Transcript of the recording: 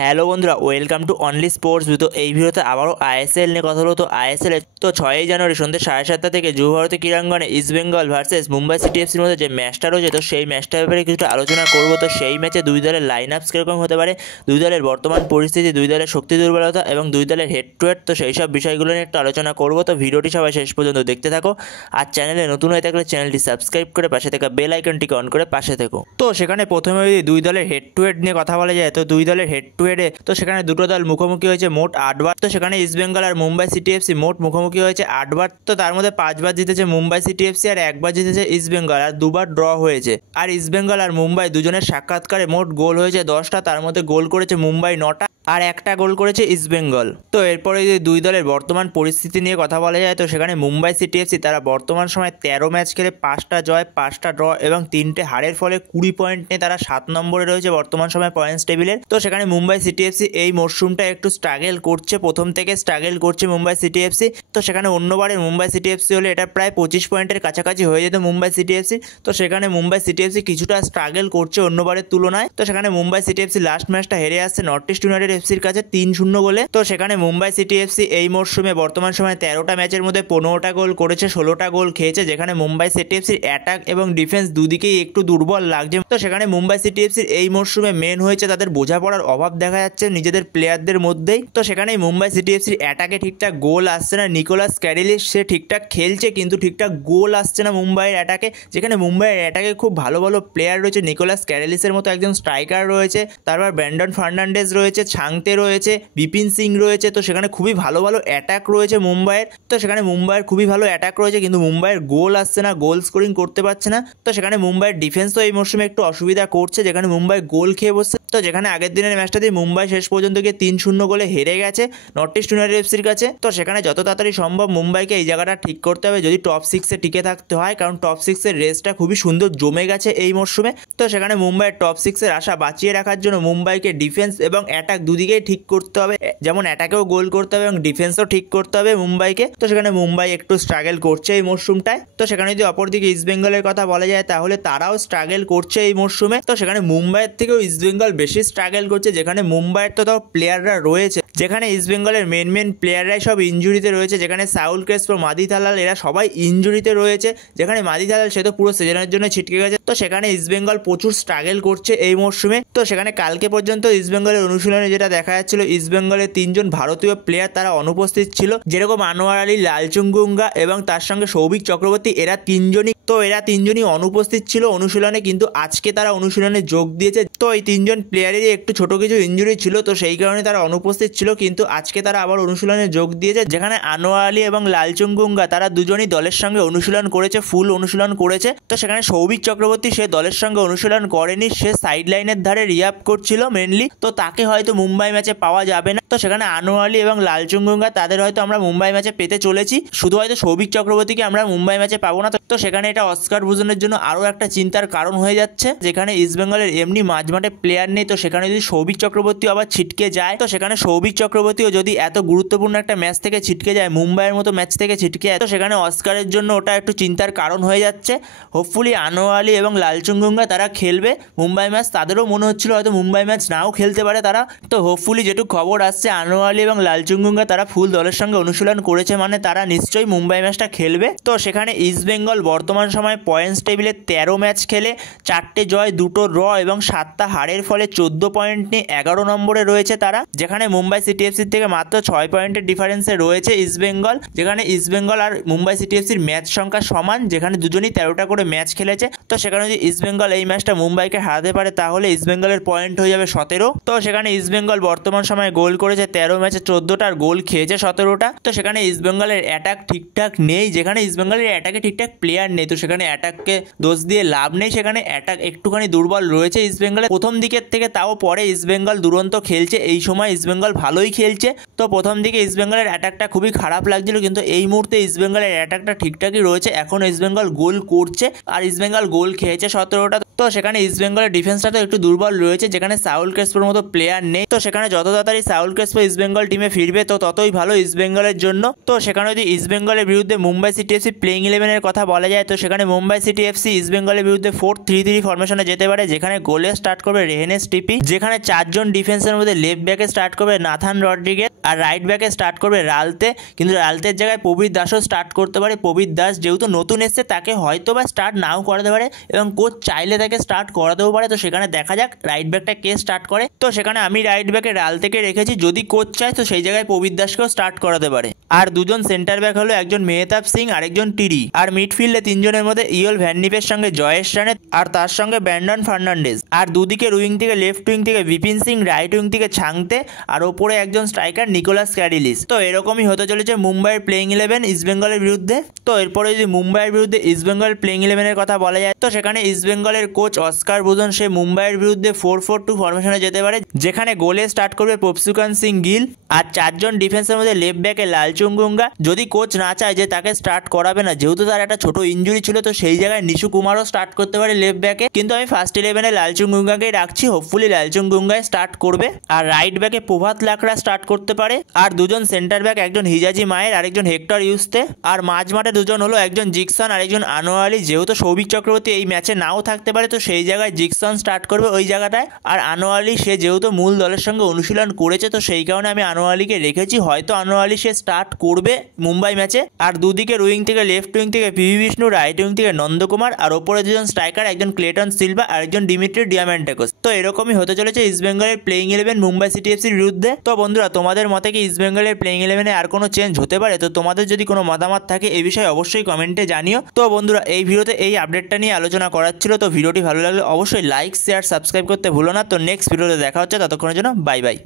Hello বন্ধুরা, welcome to only sports view. তো এই ভিডিওতে আবারও আইএসএল নিয়ে কথা হলো। তো আইএসএল তো 6ই জানুয়ারি সন্ধ্যে 7:30 থেকে যুব ভারতী ক্রীড়াঙ্গনে ইস্টবেঙ্গল ভার্সেস মুম্বাই সিটি এফসির মধ্যে যে ম্যাচটা রয়েছে, তো সেই ম্যাচটার ব্যাপারে কিছুটা আলোচনা করব। তো সেই ম্যাচে দুই দলের লাইন আপস কীরকম হতে পারে, দুই দলের বর্তমান পরিস্থিতি, দুই দলের শক্তি দুর্বলতা এবং দুই দলের হেড টু হেড, তো সেই সব বিষয়গুলো নিয়ে একটু আলোচনা করব। তো ভিডিওটি সবাই শেষ পর্যন্ত দেখতে থাকো। আর চ্যানেলে নতুন হয়ে থাকলে চ্যানেলটি সাবস্ক্রাইব করে পাশে থাকা বেল আইকনটিকে অন করে পাশে থেকো। তো সেখানে প্রথমে যদি দুই দলের হেড টু হেড নিয়ে কথা বলা যায়, তো দুই দলের হেড টু হেডে তো সেখানে দুটো দল মুখোমুখি হয়েছে মোট 8বার। তো সেখানে ইস্টবেঙ্গল আর মুম্বাই সিটি এফসি মোট মুখোমুখি হয়েছে 8বার। তো তার মধ্যে 5বার জিতেছে মুম্বাই সিটি এফসি আর 1বার জিতেছে ইস্টবেঙ্গল, আর 2বার ড্র হয়েছে। আর ইস্টবেঙ্গল আর মুম্বাই দুজনের সাক্ষাৎকারে মোট গোল হয়েছে 10টা, তার মধ্যে গোল করেছে মুম্বাই 9টা আর 1টা গোল করেছে ইস্টবেঙ্গল। তো এরপরে যদি দুই দলের বর্তমান পরিস্থিতি নিয়ে কথা বলা যায়, তো সেখানে মুম্বাই সিটি এফসি তারা বর্তমান সময় 13 ম্যাচ খেলে 5টা জয়, 5টা ড্র এবং 3টে হারের ফলে 20 পয়েন্ট নিয়ে তারা 7 নম্বরে রয়েছে বর্তমান সময় পয়েন্টস টেবিলের। তো সেখানে মুম্বাই সিটি এফসি এই মরশুমটা একটু স্ট্রাগল করছে, প্রথম থেকে স্ট্রাগল করছে মুম্বাই সিটি এফসি। তো সেখানে অন্যবারের মুম্বাই সিটি এফসি হলে এটা প্রায় 25 পয়েন্টের কাছাকাছি হয়ে যেত মুম্বাই সিটি এফসি। তো সেখানে মুম্বাই সিটি এফসি কিছুটা স্ট্রাগল করছে অন্যবারের তুলনায়। তো সেখানে মুম্বাই সিটি এফসি লাস্ট ম্যাচটা হেরে আসছে নর্থ ইস্ট ইউনাইটেড এফসির কাছে 3-0 গোলে। তো সেখানে মুম্বাই সিটি এফসি এই মরশুমে বর্তমান সময় 13টা ম্যাচের মধ্যে 15টা গোল করেছে, 16টা গোল খেয়েছে, যেখানে মুম্বাই সিটি এফসির অ্যাটাক এবং ডিফেন্স দুদিকেই একটু দুর্বল লাগছে। তো সেখানে মুম্বাই সিটি এফসির এই মরশুমে মেন হয়েছে তাদের বোঝাপড়ার অভাব দেখা যাচ্ছে নিজেদের প্লেয়ারদের মধ্যেই। তো সেখানে মুম্বাই সিটি এফসির অ্যাটাকে ঠিকঠাক গোল আসছে না। নিকোলাস ক্যারিলিস সে ঠিকঠাক খেলছে কিন্তু ঠিকঠাক গোল আসছে না মুম্বাইয়ের অ্যাটাকে, যেখানে মুম্বাইয়ের অ্যাটাকে খুব ভালো ভালো প্লেয়ার রয়েছে। নিকোলাস ক্যারিলিসের মতো একজন স্ট্রাইকার রয়েছে, তারপর ব্র্যান্ডন ফার্নান্ডেজ রয়েছে, ছাংতে রয়েছে, বিপিন সিং রয়েছে। তো সেখানে খুবই ভালো ভালো অ্যাটাক রয়েছে মুম্বাইয়ের। তো সেখানে মুম্বাইয়ের খুবই ভালো অ্যাটাক রয়েছে কিন্তু মুম্বাইয়ের গোল আসছে না, গোল স্কোরিং করতে পারছে না। তো সেখানে মুম্বাইয়ের ডিফেন্সও এই মরশুমে একটু অসুবিধা করছে, যেখানে মুম্বাই গোল খেয়ে বসছে। তো যেখানে আগের দিনের ম্যাচটাতে মুম্বাই শেষ পর্যন্ত গিয়ে 3-0 গোলে হেরে গেছে নর্থ ইস্ট ইউনাইটেড এফসির কাছে। তো সেখানে যত তাড়াতাড়ি সম্ভব মুম্বাইকে এই জায়গাটা ঠিক করতে হবে যদি টপ 6-এ টিকে থাকতে হয়, কারণ টপ 6-এর রেসটা খুবই সুন্দর জমে গেছে এই মরশুমে। তো সেখানে মুম্বাইয়ের টপ 6-এর আশা বাঁচিয়ে রাখার জন্য মুম্বাইকে ডিফেন্স এবং অ্যাটাক দুদিকেই ঠিক করতে হবে, যেমন অ্যাটাকেও গোল করতে হবে এবং ডিফেন্সও ঠিক করতে হবে মুম্বাইকে। তো সেখানে মুম্বাই একটু স্ট্রাগল করছে এই মরশুমটায়। তো সেখানে যদি অপরদিকে ইস্টবেঙ্গলের কথা বলা যায় তাহলে তারাও স্ট্রাগল করছে এই মরশুমে। তো সেখানে মুম্বাইয়ের থেকেও ইস্টবেঙ্গল বেশি স্ট্রাগল করছে, যেখানে মুম্বাইয়ের তো তাও প্লেয়াররা রয়েছে, যেখানে ইস্টবেঙ্গলের মেন প্লেয়াররাই সব ইনজুরিতে রয়েছে, যেখানে সাউল ক্রেসপো, মাদি থালাল এরা সবাই ইনজুরিতে রয়েছে, যেখানে মাদি থালাল সে তো পুরো সিজনের জন্য ছিটকে গেছে। তো সেখানে ইস্টবেঙ্গল প্রচুর স্ট্রাগল করছে এই মরশুমে। তো সেখানে কালকে পর্যন্ত ইস্টবেঙ্গলের অনুশীলনে যেটা দেখা যাচ্ছিল, ইস্টবেঙ্গলের 3জন ভারতীয় প্লেয়ার তারা অনুপস্থিত ছিল, যেরকম আনোয়ার আলী, লালচুঙ্গুঙ্গা এবং তার সঙ্গে সৌভিক চক্রবর্তী, এরা তিনজনই অনুপস্থিত ছিল অনুশীলনে, কিন্তু আজকে তারা অনুশীলনে যোগ দিয়েছে। তো এই 3জন প্লেয়ারেরই একটু ছোট কিছু ইনজুরি ছিল, তো সেই কারণে তারা অনুপস্থিত ছিল, কিন্তু আজকে তারা আবার অনুশীলনে যোগ দিয়েছে। যেখানে আনোয়ার আলী এবং লালচুঙ্গুঙ্গা তারা দুজনই দলের সঙ্গে অনুশীলন করেছে, ফুল অনুশীলন করেছে। তো সেখানে সৌভিক চক্রবর্তী সে দলের সঙ্গে অনুশীলন করেনি, সে সাইড লাইনের ধারে রিয়াপ করছিল মেনলি। তো তাকে হয়তো মুম্বাই ম্যাচে পাওয়া যাবে না। তো সেখানে আনোয়ার আলী এবং লালচুঙ্গুঙ্গা তাদের হয়তো আমরা মুম্বাই ম্যাচে পেতে চলেছি, শুধু হয়তো সৌভিক চক্রবর্তীকে আমরা মুম্বাই ম্যাচে পাবো না। তো সেখানে এটা অস্কার ভুজনের জন্য আরও একটা চিন্তার কারণ হয়ে যাচ্ছে, যেখানে ইস্টবেঙ্গলের এমনি মাঝমাঠে প্লেয়ার নেই। তো সেখানে যদি সৌভিক চক্রবর্তী আবার ছিটকে যায়, তো সেখানে সৌভিক চক্রবর্তীও যদি এত গুরুত্বপূর্ণ একটা ম্যাচ থেকে ছিটকে যায়, মুম্বাইয়ের মতো ম্যাচ থেকে ছিটকে যায়, তো সেখানে অস্কারের জন্য ওটা একটু চিন্তার কারণ হয়ে যাচ্ছে। হোপফুলি আনোয়ার আলী এবং লালচুঙ্গুঙ্গা তারা খেলবে মুম্বাই ম্যাচ, তাদেরও মনে হচ্ছিল হয়তো মুম্বাই ম্যাচ নাও খেলতে পারে তারা। তো হোপফুলি যেটুকু খবর আসছে, আনোয়ার আলী এবং লালচুঙ্গুঙ্গা তারা ফুল দলের সঙ্গে অনুশীলন করেছে, মানে তারা নিশ্চয়ই মুম্বাই ম্যাচটা খেলবে। তো সেখানে ইস্টবেঙ্গল বর্তমান সময় পয়েন্টস টেবিলে 13 ম্যাচ খেলে 4টে জয়, 2টো ড্র এবং 7টা হারের ফলে 14 পয়েন্ট নিয়ে 11 নম্বরে রয়েছে তারা, যেখানে মুম্বাই সিটি এফসির থেকে মাত্র 6 পয়েন্টের ডিফারেন্সে রয়েছে ইস্টবেঙ্গল। যেখানে ইস্টবেঙ্গল আর মুম্বাই সিটি এফসির ম্যাচ সংখ্যা সমান, যেখানে দুজনই 13টা করে ম্যাচ খেলেছে। তো সেখানে যদি ইস্টবেঙ্গল এই ম্যাচটা মুম্বাইকে হারাতে পারে তাহলে ইস্টবেঙ্গলের পয়েন্ট হয়ে যাবে 17। তো সেখানে ইস্টবেঙ্গল বর্তমান সময়ে গোল করেছে 13 ম্যাচে 14টা আর গোল খেয়েছে 17টা। তো সেখানে ইস্টবেঙ্গলের অ্যাটাক ঠিকঠাক নেই, যেখানে ইস্টবেঙ্গলের অ্যাটাকে ঠিকঠাক প্লেয়ার নেই। তো সেখানে অ্যাটাককে দোষ দিয়ে লাভ নেই, সেখানে অ্যাটাক একটুখানি দুর্বল রয়েছে ইস্টবেঙ্গলের প্রথম দিকের থেকে। তাও পরে ইস্টবেঙ্গল দুরন্ত খেলছে, এই সময় ইস্টবেঙ্গল ভালোই খেলছে। তো প্রথম দিকে ইস্টবেঙ্গলের অ্যাটাকটা খুবই খারাপ লাগছিল, কিন্তু এই মুহূর্তে ইস্টবেঙ্গলের অ্যাটাকটা ঠিকঠাকই রয়েছে। এখন ইস্টবেঙ্গল গোল করছে আর ইস্টবেঙ্গল গোল খেয়েছে 17টা। তো সেখানে ইস্ট বেঙ্গলের ডিফেন্সটা তো একটু দুর্বল রয়েছে, যেখানে সাউল ক্রেসপোর মতো প্লেয়ার নেই। তো সেখানে যত তাড়াতাড়ি সাউল ক্রেসপো ইস্ট বেঙ্গল টিমে ফিরবে তো ততই ভালো ইস্ট বেঙ্গলের জন্য। তো সেখানে যদি ইস্ট বেঙ্গলের বিরুদ্ধে মুম্বাই সিটি এফসি প্লেইং 11-এর কথা বলা যায় তো সেখানে মুম্বাই সিটি এফসি ইস্ট বেঙ্গলের বিরুদ্ধে 4-3-3 ফরমেশনে যেতে পারে, যেখানে গোলে স্টার্ট করবে রেহেনে স্টিপি, যেখানে 4 জন ডিফেন্সের মধ্যে লেফট ব্যাকে স্টার্ট করবে নাথান রড্রিগেজ আর রাইট ব্যাকে স্টার্ট করবে রালতে। কিন্তু রালতের জায়গায় প্রবীর দাসও স্টার্ট করতে পারে। প্রবীর দাস যেহেতু নতুন এসছে তাকে হয়তো বা স্টার্ট নাও করাতে পারে এবং কোচ চাইলে তাকে স্টার্ট করাতেও পারে। তো সেখানে দেখা যাক রাইট ব্যাকটা কে স্টার্ট করে। তো সেখানে আমি রাইট ব্যাকে রালতেকে রেখেছি, যদি কোচ চায় তো সেই জায়গায় প্রবীর দাসকেও স্টার্ট করাতে পারে। আর দুজন সেন্টার ব্যাক হলো একজন মেহতাব সিং আর একজন টিরি। আর মিডফিল্ডে 3 জনের মধ্যে ইয়ল ভ্যাননিপের সঙ্গে জয়েশ রানে আর তার সঙ্গে ব্র্যান্ডন ফার্নান্ডেজ। আর দুদিকে উইং থেকে লেফট উইং থেকে বিপিন সিং, রাইট উইং থেকে ছাংতে আর ওপরে একজন স্ট্রাইকার নিকোলাস ক্যারিলিস। তো এরকমই হতে চলেছে মুম্বাইয়ের প্লেইং 11 ইস্ট বেঙ্গলের বিরুদ্ধে। তো এরপরে যদি মুম্বাইয়ের বিরুদ্ধে ইস্ট বেঙ্গল প্লেইং 11-এর কথা বলা যায় তো সেখানে ইস্ট বেঙ্গলের কোচ অস্কার বুজন সে মুম্বাইয়ের বিরুদ্ধে 4-4-2 ফরমেশনে যেতে পারে, যেখানে গোলে স্টার্ট করবে প্রভসুকান সিং গিল আর 4 জন ডিফেন্সের মধ্যে লেফট ব্যাকে লালচুঙ্গুঙ্গা। যদি কোচ না চায় যে তাকে স্টার্ট করাবে না, যেহেতু তার একটা ছোট ইনজুরি ছিল, তো সেই জায়গায় নিশু কুমারও স্টার্ট করতে পারে লেফট ব্যাকে। কিন্তু আমি ফার্স্ট 11-এ লালচুঙ্গুঙ্গাকেই রাখছি, হোপফুলি লালচুঙ্গুঙ্গায় স্টার্ট করবে। আর রাইট ব্যাকে প্রভাত লাকড়া স্টার্ট করতে পারে। আর দুজন সেন্টার ব্যাক একজন হিজাজি মায়ের আর একজন হেক্টর ইউস্তে। আর মাঝ মাঠে দুজন হলো একজন জিকসন আর একজন আনোয়ার আলী। যেহেতু সৌভিক চক্রবর্তী এই ম্যাচে নাও থাকতে পারে তো সেই জায়গায় জিকসন স্টার্ট করবে ওই জায়গাটায়। আর আনোয়ার আলী সে যেহেতু মূল দলের সঙ্গে অনুশীলন করেছে তো সেই কারণে আমি আনোয়ার আলীকে রেখেছি, হয়তো আনোয়ার আলী সে স্টার্ট করবে মুম্বাই ম্যাচে। আর দুদিকে উইং থেকে লেফট উইং থেকে পিভি বিষ্ণু, রাইট উইং থেকে নন্দকুমার আর ওপরে দুজন স্ট্রাইকার একজন ক্লেটন সিলভা আর একজন ডিমিট্রি ডিয়ামেন্টেকোস। তো এরকমই হতে চলেছে ইস্ট বেঙ্গলের প্লেইং 11 মুম্বাই সিটি এফসির বিরুদ্ধে। তো বন্ধুরা তোমাদের মতে কি ইস্ট বেঙ্গলের প্লেইং 11-এ আর কোনো চেঞ্জ হতে পারে? তো তোমাদের যদি কোনো মতামত থাকে এই বিষয়ে অবশ্যই কমেন্টে জানিও। তো বন্ধুরা এই ভিডিওতে এই আপডেটটা নিয়ে আলোচনা করার ছিল। তো ভিডিওটি ভালো লাগলে অবশ্যই লাইক শেয়ার সাবস্ক্রাইব করতে ভুলো না। তো নেক্সট ভিডিওতে দেখা হচ্ছে, ততক্ষণের জন্য বাই বাই।